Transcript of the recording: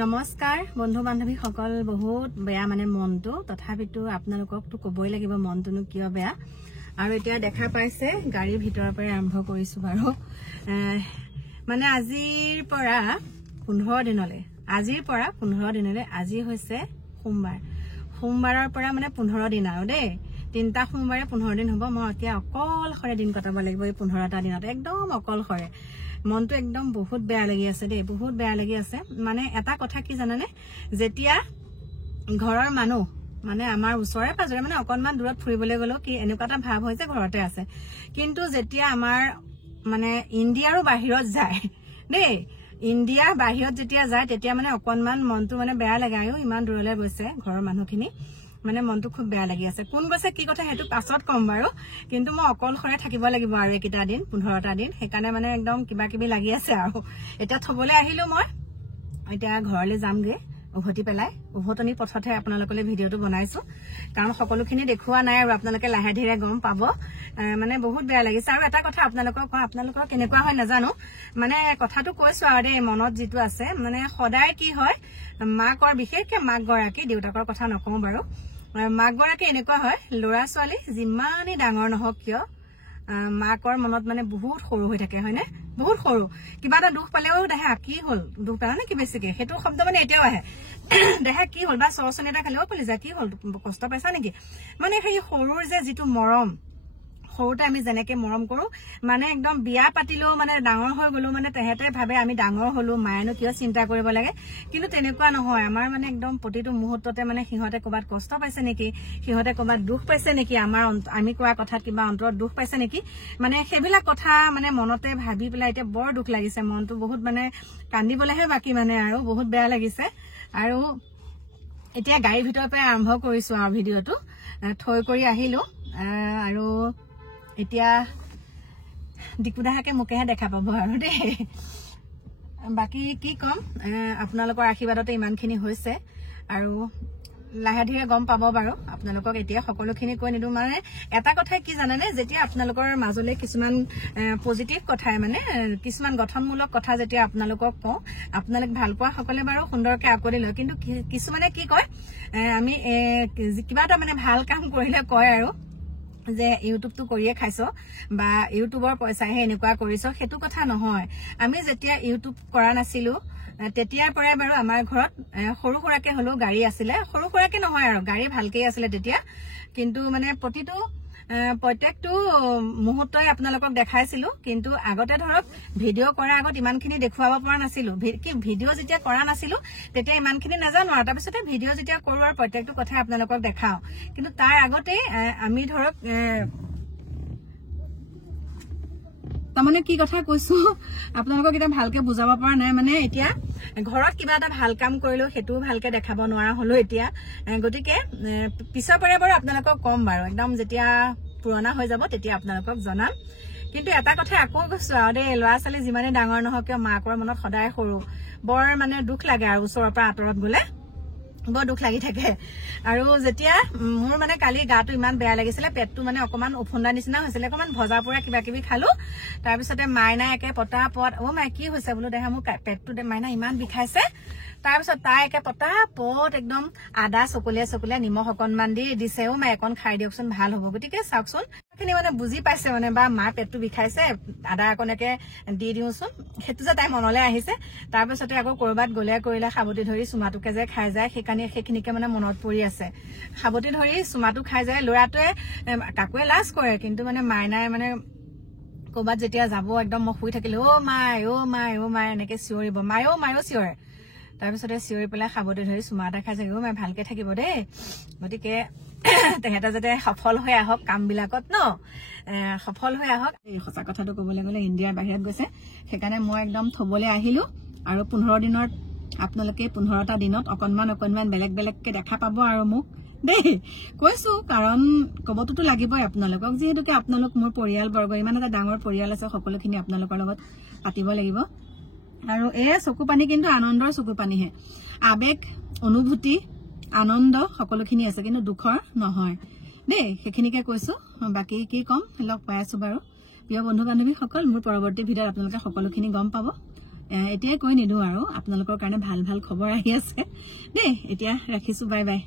নমস্কাৰ বন্ধু বান্ধৱী সকল বহুত বেয়া মানে মনটো তথাপিতো আপোনালোকক তো কবই লাগিব মনটোনো কিয় বেয়া আৰু এতিয়া দেখা পাইছে গাড়ীৰ ভিতৰৰ পৰা আৰম্ভ কৰিছো বাৰু মানে আজিৰ পৰা 15 দিনলৈ আজি হৈছে সোমবাৰৰ পৰা মানে 15 দিন আৰু দেই তিনটা সোমবাৰে 15 দিন হ'ব মই এতিয়া অকলশৰে দিন কটাব লাগিব এই 15টা দিনত একদম অকলশৰে মনটো একদম বহুত বেয়া লাগি আছে দেই বহুত বেয়া লাগি আছে মানে এটা কথা কি জানানে যেতিয়া ঘৰৰ মানুহ মানে আমাৰ ওচৰে পাজৰে মানে অকনমান দূৰত ফুৰিবলৈ গলো কি এনেকুৱাটা ভাব হৈছে ঘৰতে আছে কিন্তু যেতিয়া আমাৰ মানে ইণ্ডিয়াৰো বাহিৰত যায় দেই ইণ্ডিয়াৰ বাহিৰত যেতিয়া যায় তেতিয়া মানে অকনমান মনটো মানে বেয়া লাগে আয়ো ইমান দূৰলৈ গৈছে ঘৰৰ মানুহখিনি মানে মনটো খুব বেয়া লাগি আছে কোন গৈছে কি কথা হেতু পাছত কম বাৰু কিন্তু মই অকলশৰে থাকিব লাগিব আৰু একিটা দিন 15টা দিন হেকানে মানে একদম কিবা কিবি লাগি আছে আৰু এটা থবলৈ আহিলো মই এতিয়া ঘৰলৈ যামগে উভতি পেলাই উভতনি পথতে আপোনালোকলৈ ভিডিওটো বনাইছো কাৰণ সকলোখিনি দেখুৱা নাই আৰু আপোনালোকে লাহে ধীৰে গম পাব মানে বহুত বেয়া লাগিছে আৰু এটা কথা আপোনালোকৰ কেনেকুৱা হয় নাজানো মানে কথাটো কৈছো আৰু দেই মনত যেটো আছে মানে সদায় কি হয় মাকৰ বিশেষকৈ মাক গৰাকী দেউতাকৰ কথা নকওঁ বাৰু মাক গৰাকী এনেকুৱা হয় লৰা ছোৱালী যিমানে ডাঙৰ নহওক কিয় মাকৰ মনত মানে বহুত সৰু হৈ থাকে হয়নে বহুত সৰু কিবা এটা দুখ পালেও দেখা কি হল দুখ পালে নে কি বেছিকে হেতু শব্দ মানে এতিয়াও আহে দেখা কি হল বা সৰসনি এটা খালেও কলি যা কি হল কষ্ট পাইছা নেকি মানে সেই সৰুৰ যে যেটো মৰম সৰুতে আমি যেনেকে মৰম কৰো মানে একদম বিয়া পাতিলো মানে ডাঙৰ হৈ গলো মানে তেহেতে ভাবে আমি ডাঙৰ হলো মায়েনো কিয় চিন্তা কৰিব লাগে কিন্তু তেনেকুৱা নহয় আমাৰ মানে একদম প্ৰতিটো মুহূৰ্ততে মানে সিহঁতে কবাত কষ্ট পাইছে নেকি সিহঁতে কবাত দুখ পাইছে নেকি আমাৰ আমি কোৱা কথাত কিবা অন্তৰত দুখ পাইছে নেকি মানে সেইবিলাক কথা মানে মনতে ভাবি পেলাই এতিয়া বৰ দুখ লাগিছে মনটো বহুত মানে কান্দিবলেহে বাকি মানে আৰু বহুত বেয়া লাগিছে আৰু এতিয়া গাড়ীৰ ভিতৰৰ পৰা আৰম্ভ কৰিছো আৰু ভিডিওটো থৈ কৰি আহিলো আৰু এতিয়া দিকুদাহাকে মুকেহে দেখা পাব আৰু দেই বাকি কি কম আপোনালোকৰ আশীৰ্বাদতে ইমানখিনি হৈছে আৰু লাহে ধীৰে গম পাব বাৰু আপোনালোকক এতিয়া সকলোখিনি কৈ নিদু মানে এটা কথা কি জানেনে যেতিয়া আপোনালোকৰ মাজলৈ কিছুমান পজিটিভ কথাই মানে কিছুমান গঠনমূলক কথা যেতিয়া আপোনালোকক কওঁ আপোনালোক ভাল পোৱা সকলে বাৰু সুন্দৰকে আকৰি লয় কিন্তু কিছুমানে কি কয় আমি কিবা এটা মানে ভাল কাম কৰিলে কয় আৰু যে ইউটিউব তো কৰিয়ে খাইছো বা ইউটিউবৰ পইচাহে এনেকুৱা কৰিছো হেতু কথা নহয় আমি যেতিয়া ইউটিউব কৰা নাছিলো তেতিয়াৰ পৰাই বাৰু আমাৰ ঘৰত সৰু সৰুকে হলো গাড়ী আছিলে সৰু সৰুকে নহয় আৰু গাড়ী ভালকে আছিলে তেতিয়া কিন্তু মানে প্ৰত্যেকটো মুহূৰ্তই আপোনালোকক দেখাইছিলো কিন্তু আগতে ধৰক ভিডিও কৰা আগত ইমানখিনি দেখুৱাব পৰা নাছিলো কি ভিডিও যেতিয়া কৰা নাছিলো তেতিয়া ইমানখিনি নাজানো আৰু তাৰপিছতে ভিডিও যেতিয়া কৰো আৰু প্ৰত্যেকটো কথা আপোনালোকক দেখাও কিন্তু তাৰ আগতে আমি ধৰক তাৰমানে কি কথা কৈছো আপোনালোকক এটা ভালকে বুজাব পৰা নাই মানে এতিয়া ঘৰত কিবা এটা ভাল কাম কৰিলো হেতু ভালকে দেখাব নোৱাৰা হলো এতিয়া গতিকে পিছৰ পৰে বাৰু আপোনালোকক কম বাৰু একদম যেতিয়া পুৰণা হৈ যাব তেতিয়া আপোনালোকক জনাম কিন্তু এটা কথা আকৌ কৈছো আৰু দেই লৰা ছোৱালী যিমানে ডাঙৰ নহওক কিয় মাকৰ মনত সদায় সৰু বৰ মানে দুখ লাগে আৰু ওচৰৰ পৰা আঁতৰত গলে বৰ দুখ লাগি থাকে আৰু যেতিয়া মোৰ মানে কালি গাটো ইমান বেয়া লাগিছিলে পেটটো মানে অকমান উফুন্দা নিচিনা হৈছিলে অকমান ভজা পুৰা কিবা কিবি খালো তাৰ পিছতে মাইনা একে পটাপট মাই কি হৈছে বোলো দেখা মোৰ পেটটো মাইনা ইমান বিষাইছে তাৰ পিছত তাই একে পটাপট একদম আদা চকলিয়া নিমখ অকনমান দি দিছে মাই একন খাই দিয়কচোন ভাল হ'ব গতিকে চাওকচোন খিনি মানে বুজি পাইছে মানে বা মাৰ পেটটো বিষাইছে আদা অকনকে দি দিওচোন হেতু যে তাই মনলৈ আহিছে তাৰ পিছতে আকৌ কৰবাত গলে কৰিলে খাবতি ধৰি চুমাটোকে যে খাই যায় সেইখিনিকে মানে মনত পৰি আছে খাবতি ধৰি চুমাটো খাই যায় লৰাটোৱে কাকুৱে লাজ কৰে কিন্তু মানে মাইনাই মানে কৰবাত যেতিয়া যাব একদম মই শুই থাকিলে অ মাই এনেকে চিঞৰিব মায়ো চিঞৰে তাৰপিছতে চিঞৰি পেলাই খাবতি ধৰি চুমা এটা খাই যায় মাই ভালকে থাকিব দেই গতিকে তেহেঁতে যাতে সফল হৈ আহক কাম বিলাকত ন সফল হৈ আহক এই সঁচা কথাটো ক'বলৈ গ'লে ইণ্ডিয়াৰ বাহিৰত গৈছে সেইকাৰণে মই একদম থবলৈ আহিলো আৰু 15 দিনত আপোনালোকে 15টা দিনত অকনমান বেলেগকে দেখা পাব আৰু মোক দেই কৈছো কাৰণ কবতো লাগিবই আপোনালোকক যেহেতুকে আপোনালোক মোৰ পৰিয়াল বৰ্গ ইমান এটা ডাঙৰ পৰিয়াল আছে সকলোখিনি আপোনালোকৰ লগত পাতিব লাগিব আৰু এই চকু পানী কিন্তু আনন্দৰ চকু পানীহে আবেগ অনুভূতি আনন্দ সকলোখিনি আছে কিন্তু দুখৰ নহয় দেই সেইখিনিকে কৈছো বাকি কি কম লগ পাই আছো বাৰু প্ৰিয় বন্ধু বান্ধৱী সকল মোৰ পৰৱৰ্তী ভিডিঅ'ত আপোনালোকে সকলোখিনি গম পাব এতিয়াই কৈ নিদিওঁ আৰু আপোনালোকৰ কাৰণে ভাল ভাল খবৰ আহি আছে দেই এতিয়া ৰাখিছো বাই বাই